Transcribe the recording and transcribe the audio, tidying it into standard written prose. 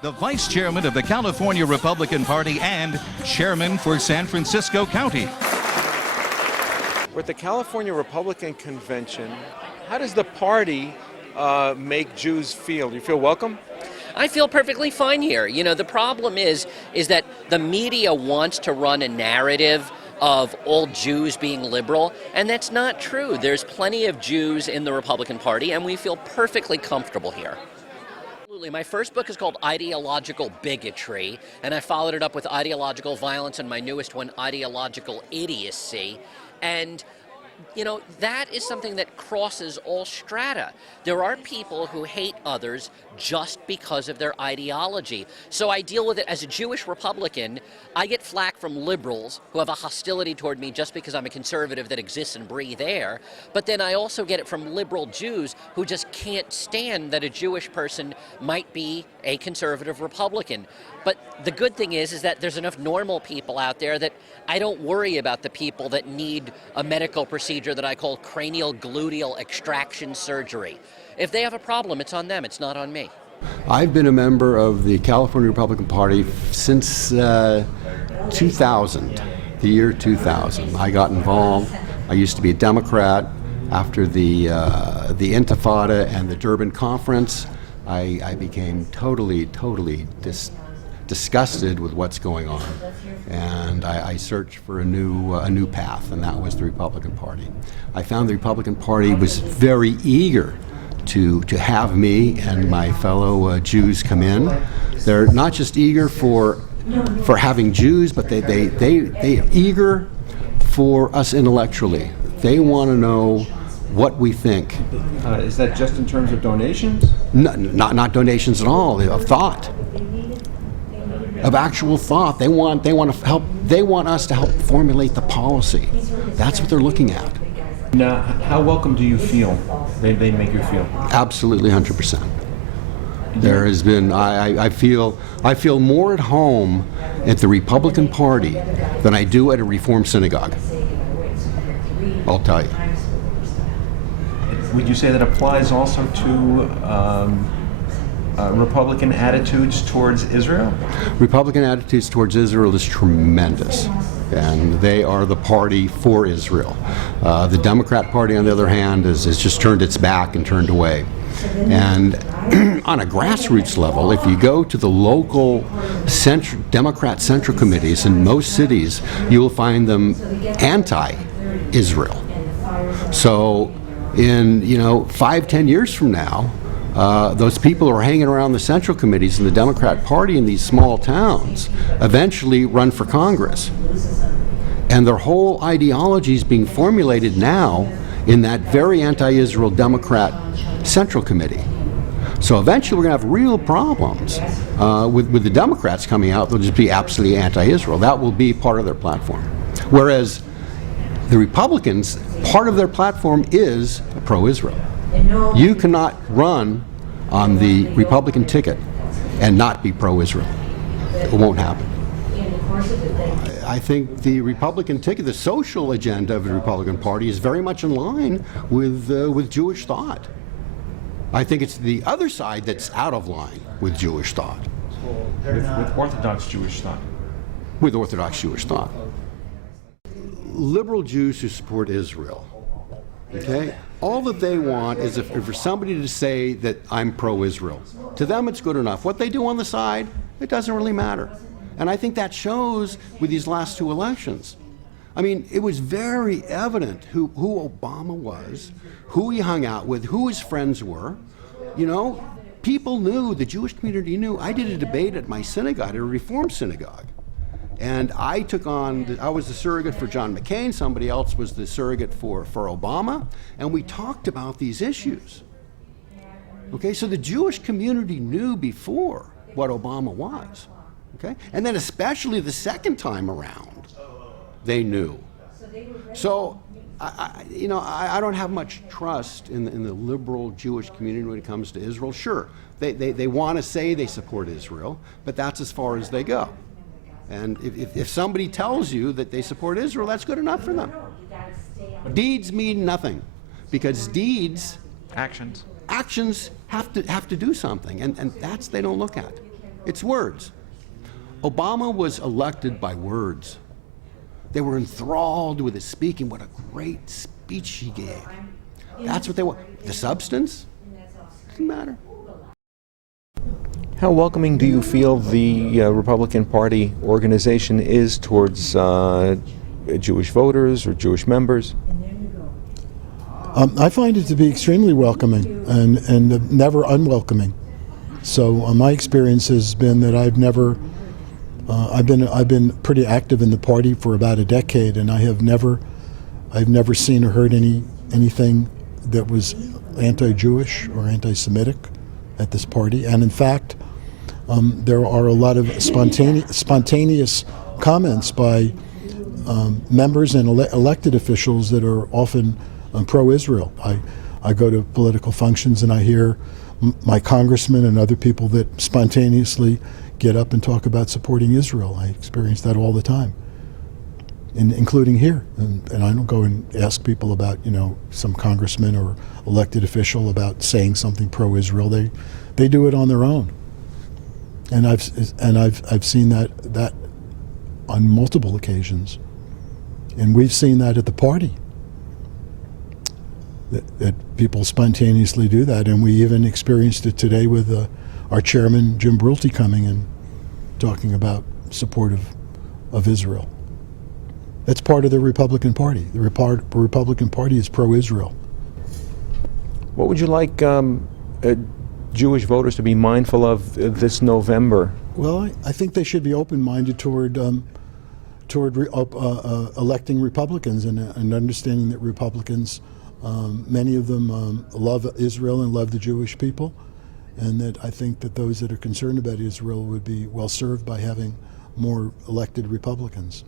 the vice chairman of the California Republican Party and chairman for San Francisco County. With the California Republican Convention, how does the party make Jews feel? Do you feel welcome? I feel perfectly fine here. You know, the problem is that the media wants to run a narrative of all Jews being liberal, and that's not true. There's plenty of Jews in the Republican Party, and we feel perfectly comfortable here. Absolutely. My first book is called Ideological Bigotry, and I followed it up with Ideological Violence and my newest one, Ideological Idiocy. And you know, that is something that crosses all strata. There are people who hate others just because of their ideology. So I deal with it as a Jewish Republican. I get flack from liberals who have a hostility toward me just because I'm a conservative that exists and breathes air. But then I also get it from liberal Jews who just can't stand that a Jewish person might be a conservative Republican. But the good thing is that there's enough normal people out there that I don't worry about the people that need a medical procedure that I call cranial gluteal extraction surgery. If they have a problem, it's on them, it's not on me. I've been a member of the California Republican Party since 2000, the year 2000. I got involved. I used to be a Democrat. After the Intifada and the Durban Conference, I became totally disgusted with what's going on, and I searched for a new path, and that was the Republican Party. I found the Republican Party was very eager to have me and my fellow Jews come in. They're not just eager for having Jews, but they eager for us intellectually. They want to know what we think. Is that just in terms of donations? Not donations at all, of thought. Of actual thought. They want to help. They want us to help formulate the policy. That's what they're looking at. Now, how welcome do you feel? They make you feel? Absolutely, 100%. There has been. I feel more at home at the Republican Party than I do at a Reform synagogue. I'll tell you. Would you say that applies also to Republican attitudes towards Israel? Republican attitudes towards Israel is tremendous, and they are the party for Israel. The Democrat Party, on the other hand, has just turned its back and turned away. And on a grassroots level, if you go to the local Democrat Central Committees in most cities, you will find them anti-Israel. So in 5-10 years from now, those people who are hanging around the Central Committees in the Democrat Party in these small towns eventually run for Congress. And their whole ideology is being formulated now in that very anti-Israel Democrat Central Committee. So eventually we're going to have real problems with the Democrats coming out. They'll just be absolutely anti-Israel. That will be part of their platform. Whereas the Republicans, part of their platform is pro-Israel. You cannot run on the Republican ticket and not be pro-Israel. It won't happen. I think the Republican ticket, the social agenda of the Republican Party, is very much in line with Jewish thought. I think it's the other side that's out of line with Jewish thought. With Orthodox Jewish thought? With Orthodox Jewish thought. Liberal Jews who support Israel, okay? All that they want is for somebody to say that I'm pro-Israel. To them, it's good enough. What they do on the side, it doesn't really matter. And I think that shows with these last two elections. I mean, it was very evident who Obama was, who he hung out with, who his friends were. You know, people knew, the Jewish community knew. I did a debate at my synagogue, at a Reform synagogue. And I was the surrogate for John McCain, somebody else was the surrogate for Obama, and we talked about these issues. Okay, so the Jewish community knew before what Obama was, okay? And then especially the second time around, they knew. So, I don't have much trust in the liberal Jewish community when it comes to Israel. Sure, they want to say they support Israel, but that's as far as they go. And if somebody tells you that they support Israel, that's good enough for them. Deeds mean nothing, because actions have to do something, and that's they don't look at. It's words. Obama was elected by words. They were enthralled with his speaking. What a great speech he gave. That's what they want. The substance? Doesn't matter. How welcoming do you feel the Republican Party organization is towards Jewish voters or Jewish members? I find it to be extremely welcoming and never unwelcoming. So my experience has been that I've been pretty active in the party for about a decade, and I've never seen or heard anything that was anti-Jewish or anti-Semitic at this party. And in fact, there are a lot of spontaneous comments by members and elected officials that are often pro-Israel. I go to political functions and I hear my congressmen and other people that spontaneously get up and talk about supporting Israel. I experience that all the time, including here. And I don't go and ask people about, some congressman or elected official about saying something pro-Israel. They do it on their own. And I've seen that on multiple occasions. And we've seen that at the party, that people spontaneously do that. And we even experienced it today with our chairman, Jim Brulty, coming and talking about support of Israel. That's part of the Republican Party. The Republican Party is pro-Israel. What would you like Jewish voters to be mindful of this November? Well, I think they should be open-minded toward electing Republicans and understanding that Republicans, many of them love Israel and love the Jewish people, and that I think that those that are concerned about Israel would be well served by having more elected Republicans.